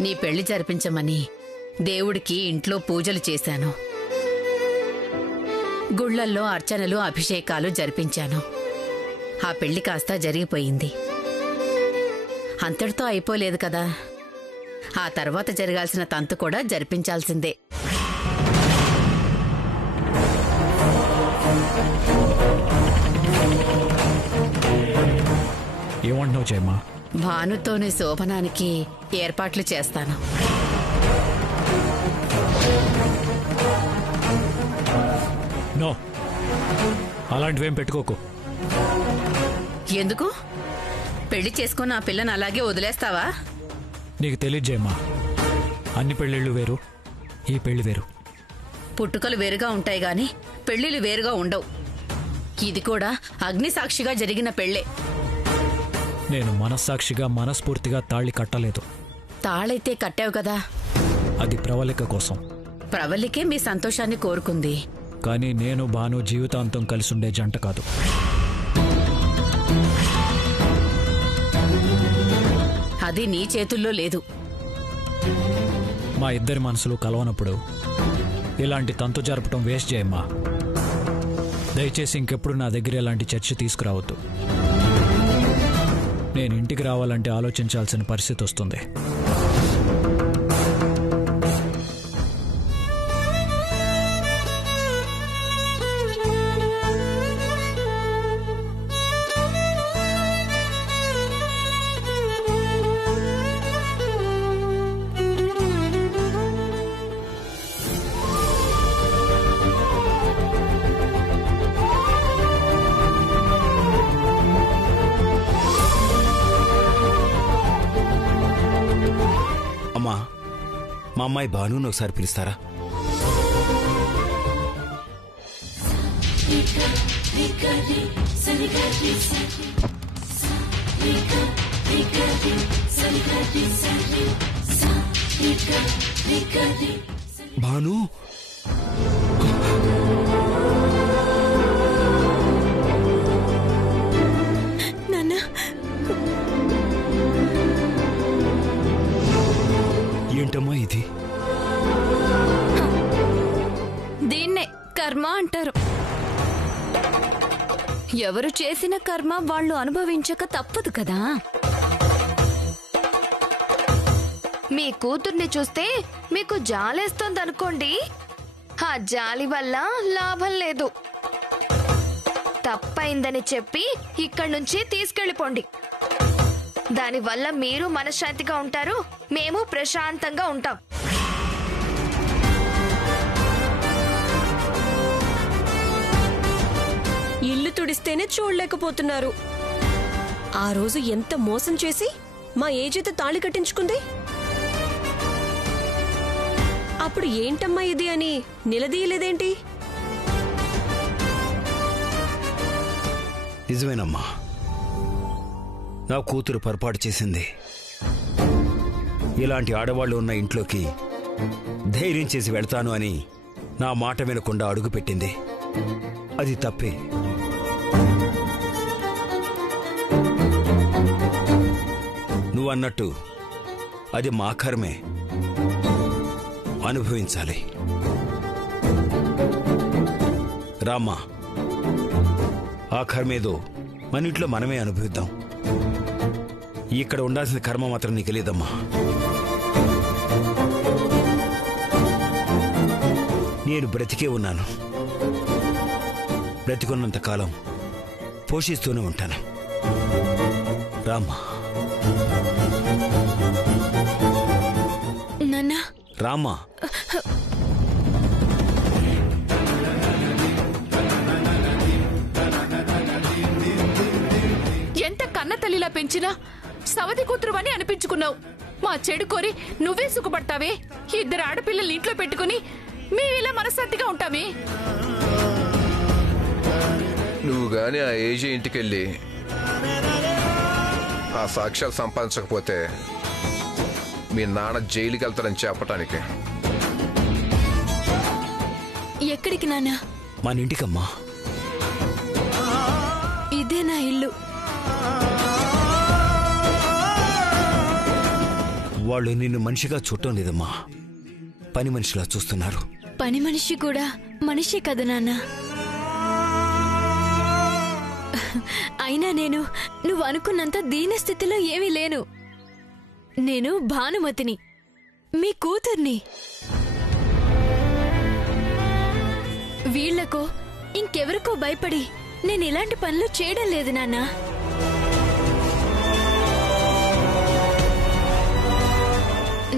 నీ పెళ్లి జరిపించమని దేవుడికి ఇంట్లో పూజలు చేశాను. గుళ్లల్లో అర్చనలు అభిషేకాలు జరిపించాను. ఆ పెళ్లి కాస్త జరిగిపోయింది. అంతటితో అయిపోలేదు కదా, ఆ తర్వాత జరగాల్సిన తంతు కూడా జరిపించాల్సిందే. ఏమంటున్నావు జయమ్మా? భానుతోని శోభనానికి ఏర్పాట్లు చేస్తాను. నో, అలాంటివేం పెట్టుకోకు. ఎందుకు? పెళ్లి చేసుకున్న ఆ పిల్లని అలాగే వదిలేస్తావా? నీకు తెలియదు జయమ్మా, అన్ని పెళ్ళిళ్ళు వేరు, ఈ పెళ్లి వేరు. పుట్టుకలు వేరుగా ఉంటాయి గాని పెళ్లిళ్ళు వేరుగా ఉండవు. ఇది కూడా అగ్నిసాక్షిగా జరిగిన పెళ్లే. నేను మనస్సాక్షిగా మనస్ఫూర్తిగా తాళి కట్టలేదు. తాళైతే కట్టావు కదా. అది ప్రవళిక కోసం. ప్రవళికే మీ సంతోషాన్ని కోరుకుంది. కానీ నేను భాను జీవితాంతం కలిసుండే జంట కాదు. అది నీ చేతుల్లో లేదు. మా ఇద్దరి మనసులు కలవనప్పుడు ఇలాంటి తంతు జరపటం వేస్ట్ చేయమ్మా. దయచేసి ఇంకెప్పుడు నా దగ్గర ఇలాంటి చర్చ తీసుకురావద్దు. నేను ఇంటికి రావాలంటే ఆలోచించాల్సిన పరిస్థితి వస్తుంది. మా అమ్మాయి భానుని ఒకసారి పిలుస్తారా? భాను, ఏంటమ్మా ఇది? దీన్నే కర్మ అంటారు. ఎవరు చేసిన కర్మ వాళ్ళు అనుభవించక తప్పదు కదా. మీ కూతుర్ని చూస్తే మీకు జాలేస్తోందనుకోండి, ఆ జాలి వల్ల లాభం లేదు. తప్పైందని చెప్పి ఇక్కడి నుంచి తీసుకెళ్ళిపోండి. దానివల్ల మీరు మనశ్శాంతిగా ఉంటారు, మేము ప్రశాంతంగా ఉంటాం. ఇల్లు తుడిస్తేనే చూడలేకపోతున్నారు. ఆ రోజు ఎంత మోసం చేసి మా ఏజైతే తాళి కట్టించుకుంది. అప్పుడు ఏంటమ్మా ఇది అని నిలదీయలేదేంటి? నిజమేనమ్మా, నా కూతురు పొరపాటు చేసింది. ఇలాంటి ఆడవాళ్లు ఉన్న ఇంట్లోకి ధైర్యం చేసి వెళ్తాను అని నా మాట వినకుండా అడుగుపెట్టింది. అది తప్పే. నువ్వన్నట్టు అది మా కర్మే, అనుభవించాలి. రామ్మా, ఆ కర్మేదో మన ఇంట్లో మనమే అనుభవిద్దాం. ఇక్కడ ఉండాల్సిన కర్మ మాత్రం నీకు లేదమ్మా. నేను బ్రతికే ఉన్నాను. బ్రతికున్నంత కాలం పోషిస్తూనే ఉంటాను. రామ్మా. నాన్నా, రామ్మా. ఎంత కన్న తల్లిలా పెంచినా సవతి కూతురు అని అనిపించుకున్నావు. మా చెడు కోరి నువ్వే సుఖపడతావే. ఇద్దరు ఆడపిల్లల్ని ఇంట్లో పెట్టుకుని మేమిలా మనశ్శాంతిగా ఉంటామే. నువ్వు గాని ఆ ఏజీ ఇంటికెళ్ళి ఆ సాక్ష్యాలు సంపాదించకపోతే మీ నాన్న జైలుకి వెళ్తారని చెప్పటానికి. ఎక్కడికి నాన్న? మన ఇంటికమ్మా. ఇదే నా ఇల్లు. వాళ్ళు నిన్ను మనిషిగా చూడటం లేదమ్మా, పని మనిషిలా చూస్తున్నారు. పని మనిషి కూడా మనిషే కదా నాన్న. అయినా నేను నువ్వు అనుకున్నంత దీన స్థితిలో ఏమీ లేను. నేను భానుమతిని, మీ కూతుర్ని. వీళ్లకో ఇంకెవరికో భయపడి నేను ఇలాంటి పనులు చేయడం లేదు నాన్న.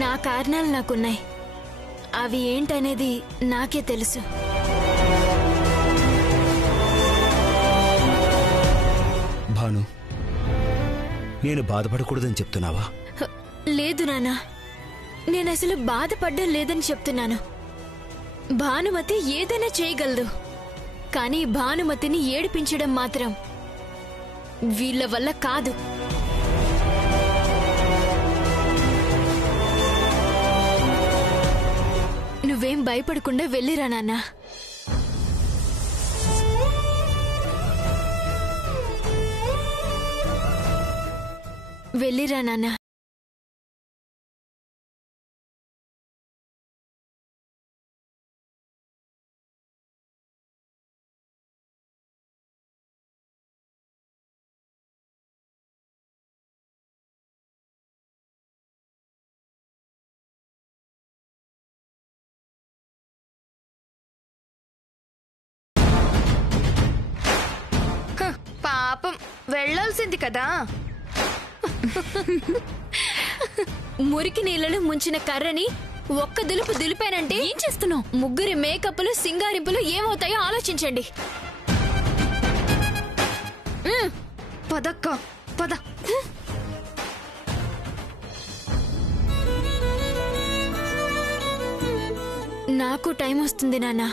నా కారణాలు నాకున్నాయి. అవి ఏంటనేది నాకే తెలుసు. భాను, నేను బాధపడకూడదని చెప్తున్నావా? లేదు నాన్న, నేనసలు బాధపడ్డం లేదని చెప్తున్నాను. భానుమతి ఏదైనా చేయగలదు, కానీ భానుమతిని ఏడిపించడం మాత్రం వీళ్ళ వల్ల కాదు. నువ్వేం భయపడకుండా వెళ్ళిరా నాన్న. వెళ్ళిరా నాన్న. పాపం వెళ్ళాల్సింది కదా. మురికి నీళ్లలో ముంచిన కర్రని ఒక్క దులుపు దులిపానంటే ఏం చేస్తున్నావు? ముగ్గురి మేకప్లు సింగారింపులు ఏమవుతాయో ఆలోచించండి. పదక్క పద. నాకు టైం వస్తుంది నాన్న.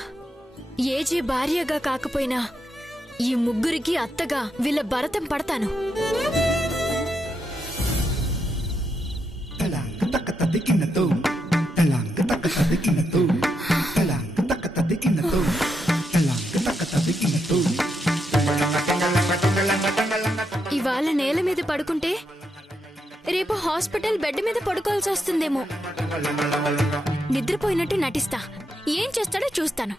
ఏజే భార్యగా కాకపోయినా ఈ ముగ్గురికి అత్తగా వీళ్ళ భరతం పడతాను. ఇవాళ నేల మీద పడుకుంటే రేపు హాస్పిటల్ బెడ్ మీద పడుకోవాల్సి వస్తుందేమో. నిద్రపోయినట్టు నటిస్తా, ఏం చేస్తాడో చూస్తాను.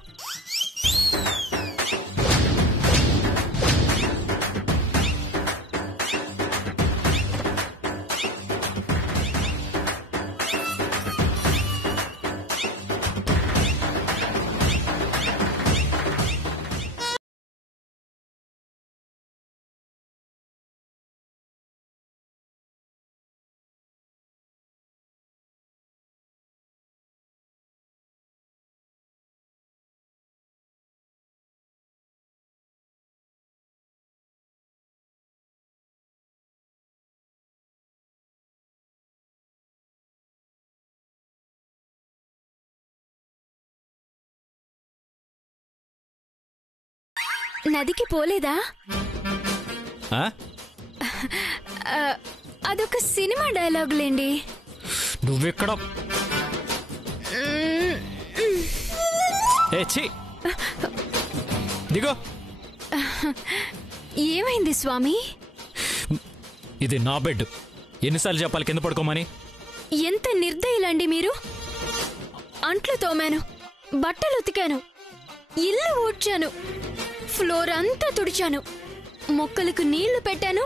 నదికి పోలేదా? అదొక సినిమా డైలాగులేండి. నువ్వెక్కడ? దిగో. ఏమైంది స్వామి? ఇది నా బెడ్. ఎన్నిసార్లు చెప్పాలి కింద పడుకోమని? ఎంత నిర్దయులండి మీరు. అంట్లు తోమాను, బట్టలు ఉతికాను, ఇల్లు ఊడ్చాను, ఫ్లోర్ అంతా తుడిచాను, మొక్కలకు నీళ్లు పెట్టాను,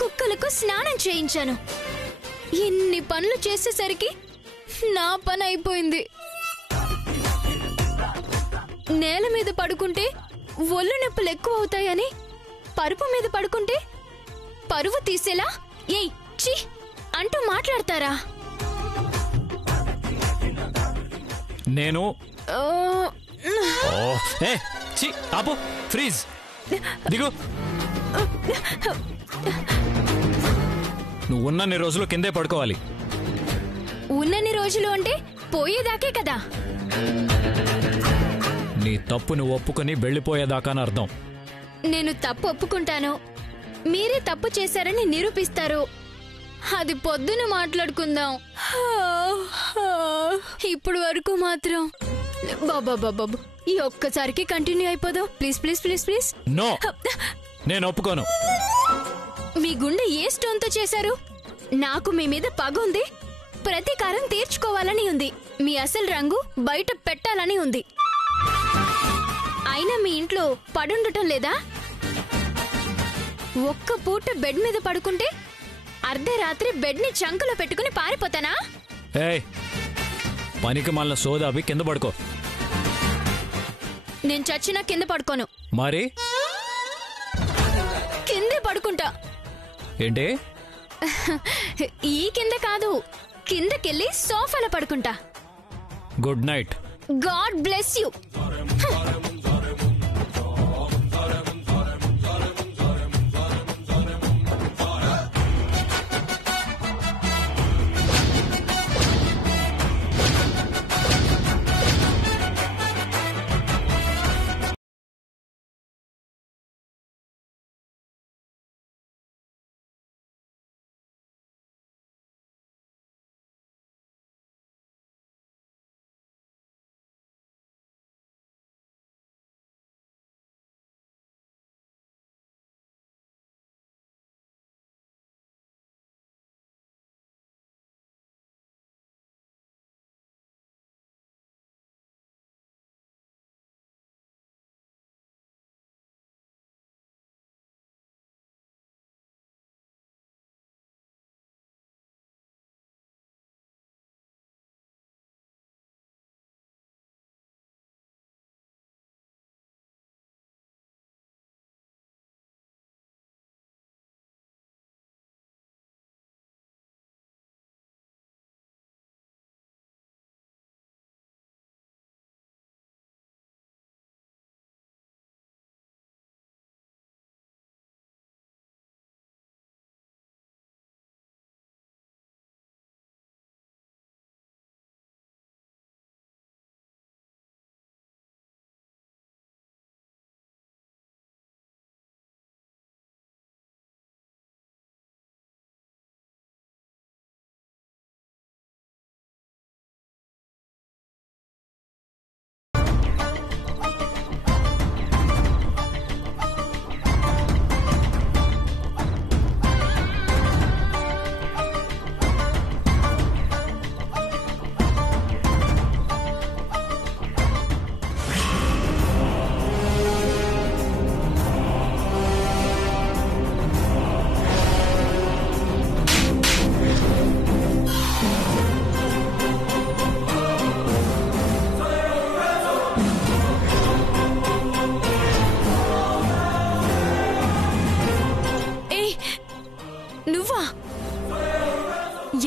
కుక్కలకు స్నానం చేయించాను. ఎన్ని పనులు చేసేసరికి నా పని అయిపోయింది. నేల మీద పడుకుంటే ఒళ్ళు నొప్పులు ఎక్కువ అవుతాయని పరుపు మీద పడుకుంటే పరువు తీసేలా ఏయ్ ఛీ అంటూ మాట్లాడతారా? నేను ఆపు. ఫ్రీజ్. దిగు. నువ్వు ఉన్నన్ని రోజులు కిందే పడుకోవాలి. ఉన్నన్ని రోజులు అంటే పోయేదాకే కదా. నీ తప్పు నువ్వు ఒప్పుకొని వెళ్ళిపోయేదాకా అని అర్థం. నేను తప్పు ఒప్పుకుంటాను, మీరే తప్పు చేశారని నిరూపిస్తారు. అది పొద్దున మాట్లాడుకుందాం. ఇప్పుడు వరకు మాత్రం బాబా ఈ ఒక్కసారికి కంటిన్యూ అయిపోదాం. Please please please please. No, నేను ఒప్పుకోను. మీ గుండె ఏ స్టోన్ తో చేశారు? నాకు మీ మీద పగ ఉంది, ప్రతీకారం తీర్చుకోవాలని ఉంది. మీ అసలు రంగు బయట పెట్టాలని ఉంది. అయినా మీ ఇంట్లో పడుండటం లేదా? ఒక్క పూట బెడ్ మీద పడుకుంటే అర్ధరాత్రి బెడ్ ని చంకలో పెట్టుకుని పారిపోతానా? ఏయ్, పనికి మళ్ళీ సోదాబి కింద పడుకో. నేను చచ్చినా కింద పడుకోను. మరి కిందే పడుకుంటా. ఏంటి? ఈ కింద కాదు, కిందకెళ్ళి సోఫాలో పడుకుంటా. Good night. God bless you.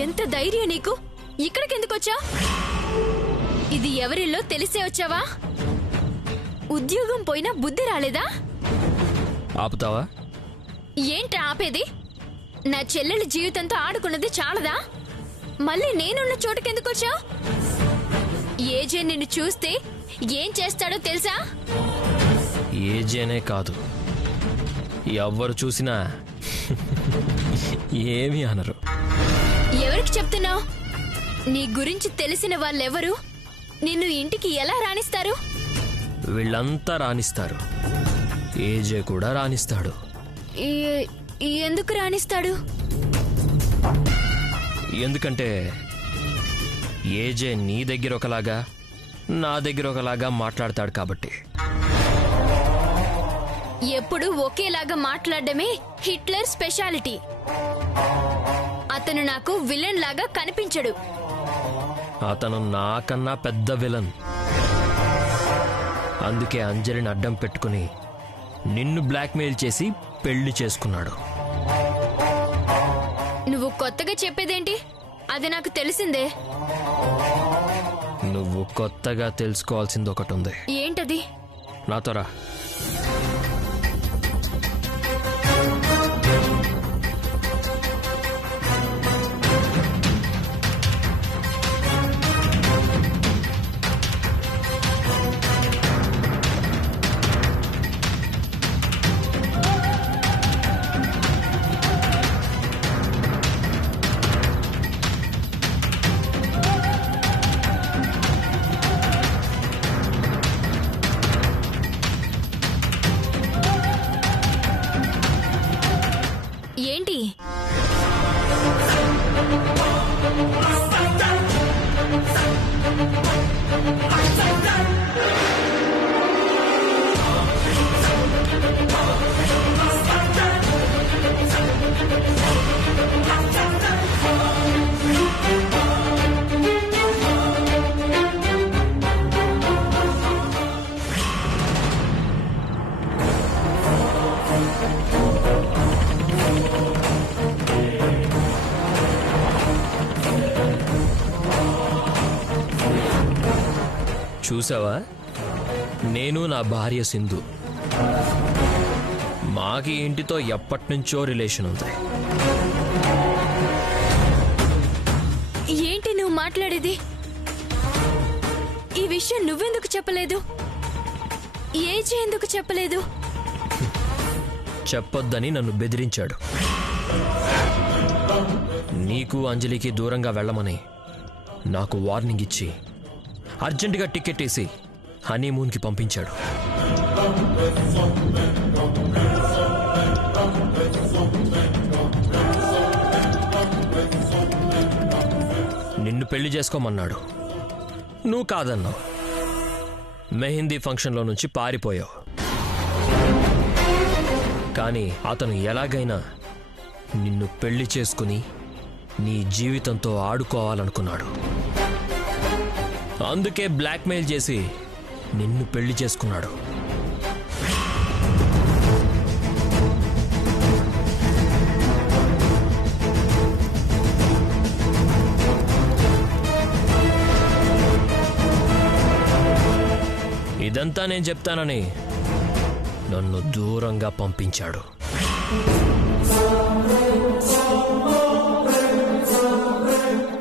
ఎంత ధైర్యం నీకు? ఇక్కడికెందుకొచ్చా? ఇది ఎవరిల్లో తెలిసే వచ్చావా? ఉద్యోగం పోయినా బుద్ధి రాలేదా? ఆపుతావా? ఏంటి ఆపేది? నా చెల్లెలి జీవితంతో ఆడుకున్నది చాలదా? మళ్ళీ నేనున్న చోటుకెందుకొచ్చా? ఏజే నిన్ను చూస్తే ఏం చేస్తాడో తెలుసా? ఏజేనే కాదు, ఎవ్వరు చూసినా ఏమీ అనరు. ఎవరికి చెప్తున్నావు? నీ గురించి తెలిసిన వాళ్ళెవరు నిన్ను ఇంటికి ఎలా రాణిస్తారు? వీళ్ళంతా రాణిస్తారు, ఏజే కూడా రాణిస్తాడు. ఎందుకు రాణిస్తాడు? ఎందుకంటే ఏజే నీ దగ్గర ఒకలాగా నా దగ్గర ఒకలాగా మాట్లాడతాడు కాబట్టి. ఎప్పుడు ఒకేలాగా మాట్లాడడమే హిట్లర్ స్పెషాలిటీ. అతను నాకు విలన్ లాగా కనిపించడు. అతను నాకన్నా పెద్ద విలన్. అందుకే అంజలిని అడ్డం పెట్టుకుని నిన్ను బ్లాక్మెయిల్ చేసి పెళ్లి చేసుకున్నాడు. నువ్వు కొత్తగా చెప్పేదేంటి? అది నాకు తెలిసిందే. నువ్వు కొత్తగా తెలుసుకోవాల్సింది ఒకటి ఉంది. ఏంటది? నాతో రా. చూసావా, నేను నా భార్య సింధు, మాకి ఇంటితో ఎప్పటినుంచో రిలేషన్ ఉంది. ఏంటి నువ్వు మాట్లాడేది? ఈ విషయం నువ్వెందుకు చెప్పలేదు? ఏజీ ఎందుకు చెప్పలేదు? చెప్పొద్దని నన్ను బెదిరించాడు. నీకు అంజలికి దూరంగా వెళ్ళమని నాకు వార్నింగ్ ఇచ్చి అర్జెంటుగా టికెట్ వేసి హనీమూన్కి పంపించాడు. నిన్ను పెళ్లి చేసుకోమన్నాడు, నువ్వు కాదన్నావు. మెహందీ ఫంక్షన్లో నుంచి పారిపోయావు. కానీ అతను ఎలాగైనా నిన్ను పెళ్లి చేసుకుని నీ జీవితంతో ఆడుకోవాలనుకున్నాడు. అందుకే బ్లాక్మెయిల్ చేసి నిన్ను పెళ్లి చేసుకున్నాడు. ఇదంతా నేను చెప్తానని నన్ను దూరంగా పంపించాడు.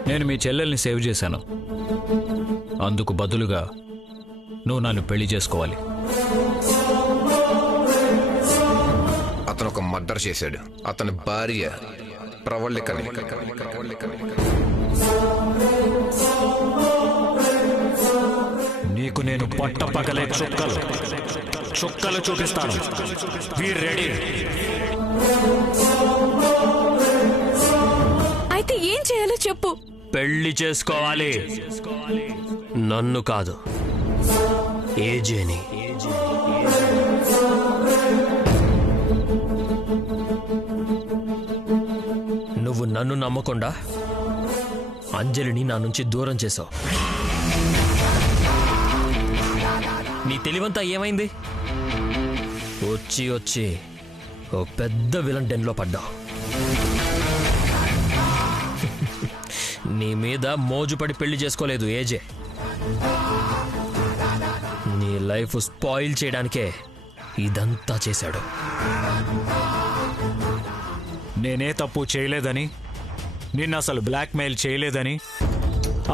నేను మీ చెల్లెల్ని సేవ్ చేశాను. అందుకు బదులుగా నువ్వు నన్ను పెళ్లి చేసుకోవాలి. అతను ఒక మర్డర్ చేశాడు. అతని భార్య ప్రవళికని. నీకు నేను పట్టపగలే చుక్కలు చూపిస్తాను. రెడీ? అయితే ఏం చేయాలో చెప్పు. పెళ్లి చేసుకోవాలి. నన్ను కాదు, ఏజేని. నువ్వు నన్ను నమ్మకుండా అంజలిని నా నుంచి దూరం చేశావు. నీ తెలివంతా ఏమైంది? వచ్చి వచ్చి ఓ పెద్ద విలన్ డెన్లో పడ్డావు. నీ మీద మోజుపడి పెళ్లి చేసుకోలేదు ఏజే. నీ లైఫ్ స్పాయిల్ చేయడానికే ఇదంతా చేశాడు. నేనే తప్పు చేయలేదని, నిన్ను అసలు బ్లాక్మెయిల్ చేయలేదని,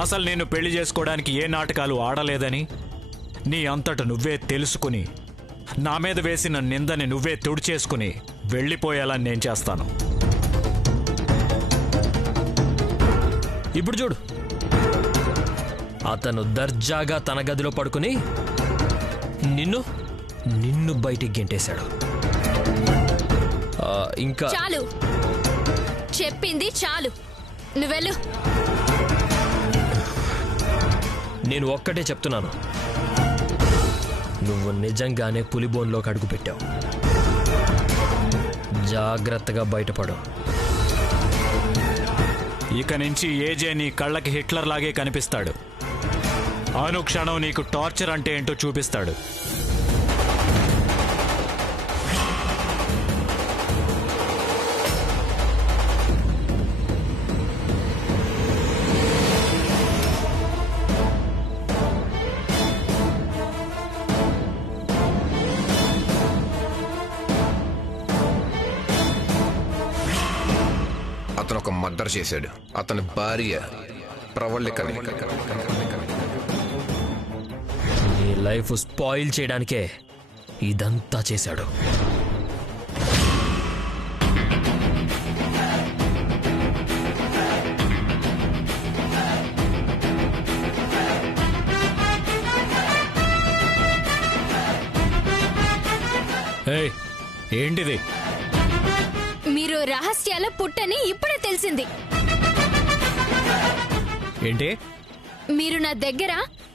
అసలు నిన్ను పెళ్లి చేసుకోవడానికి ఏ నాటకాలు ఆడలేదని నీ అంతట నువ్వే తెలుసుకుని నా మీద వేసిన నిందని నువ్వే తుడిచేసుకుని వెళ్ళిపోయేలా నేను చేస్తాను. ఇప్పుడు చూడు, అతను దర్జాగా తన గదిలో పడుకుని నిన్ను బయటికి గెంటేశాడు. ఇంకా చాలు, చెప్పింది చాలు, నువ్వెళ్ళు. నేను ఒక్కటే చెప్తున్నాను, నువ్వు నిజంగానే పులిబోన్లోకి అడుగు పెట్టావు. జాగ్రత్తగా బయటపడు. ఇక నుంచి ఏజే నీ కళ్ళకి హిట్లర్ లాగే కనిపిస్తాడు. అనుక్షణం నీకు టార్చర్ అంటే ఏంటో చూపిస్తాడు. అతను ఒక మర్డర్ చేశాడు. అతని భార్య ప్రవళికని. నీ లైఫ్ స్పాయిల్ చేయడానికే ఇదంతా చేశాడు. ఏయ్, ఏంటిది? మీరు రహస్యాల పుట్టని ఇప్పుడే తెలిసింది. ఏంటి? మీరు నా దగ్గర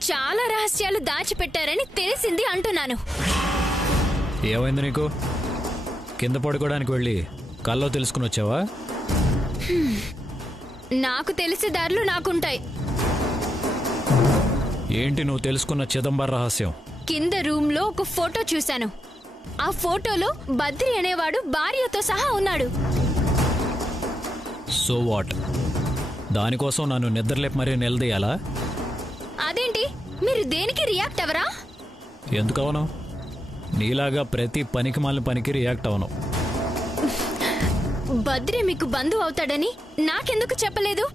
చాలా రహస్యాలు దాచిపెట్టారని తెలిసింది అంటున్నాను. ఏమైంది నీకు? కింద పడుకోవడానికి వెళ్ళి కల్లో తెలుసుకుని వచ్చావా? నాకు తెలిసే దారులు నాకుంటాయి. ఏంటి నువ్వు తెలుసుకున్న చిదంబర రహస్యం? కింద రూమ్ లో ఒక ఫోటో చూశాను. ఆ ఫోటోలో బద్రి అనేవాడు భార్యతో సహా ఉన్నాడు. So what? దానికోసం నన్ను నిద్రలేపి మరీ నిలదీయాలా? అదేంటి, మీరు దేనికి రియాక్ట్ అవరా? ఎందుకు అవను? నీలాగా ప్రతి పనికి మాలిన పనికి రియాక్ట్ అవను. బద్రి మీకు బంధువు అవుతాడని నాకెందుకు చెప్పలేదు?